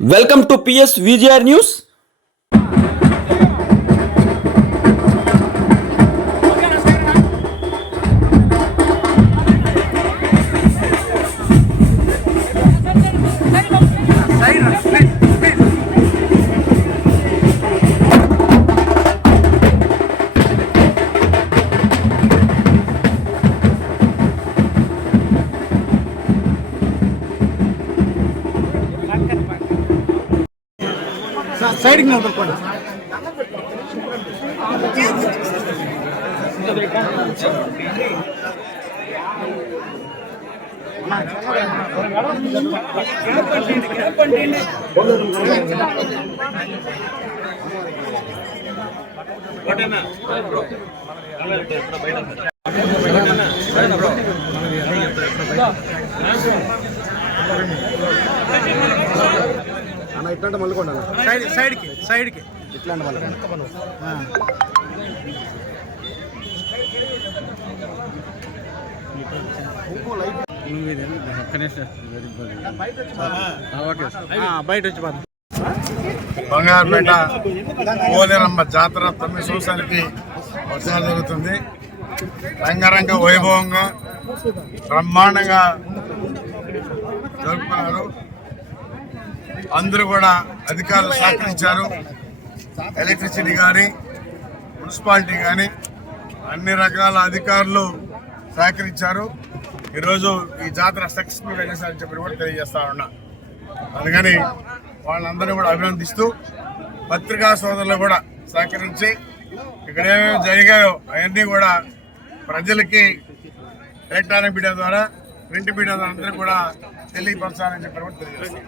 welcome to PS VGR news ಸೈಡಿಗೆ ನೋಡ್ಬೇಕು ಕೊಡಿ ಬಯట అన్న ఇట్లాంటి మళ్ళీ అన్న. సైడ్ సైడ్కి సైడ్కి. ఇట్లాంటి మళ్ళీ ఆ. ఆ, బయట వచ్చి బంగారుపేట పోలేరమ్మ జాతర తొమ్మిది సంవత్సరానికి వర్షాలు జరుగుతుంది. రంగరంగ వైభవంగా బ్రహ్మాండంగా జరుపుకున్నారు అందరూ కూడా అధికారులు సహకరించారు. ఎలక్ట్రిసిటీ కానీ మున్సిపాలిటీ కానీ అన్ని రకాల అధికారులు సహకరించారు. ఈరోజు ఈ జాతర సక్సెస్ఫుల్గా చేశారని చెప్పి కూడా తెలియజేస్తా ఉన్నా. అందుకని వాళ్ళందరూ కూడా అభినందిస్తూ పత్రికా సోదరులు కూడా సహకరించి ఇక్కడ ఏమేమి జరిగాయో అవన్నీ కూడా ప్రజలకి ఎలక్ట్రానిక్ మీడియా ద్వారా ప్రింట్ మీడియా అందరూ కూడా తెలియపరచాలని చెప్పి కూడా తెలియజేస్తాం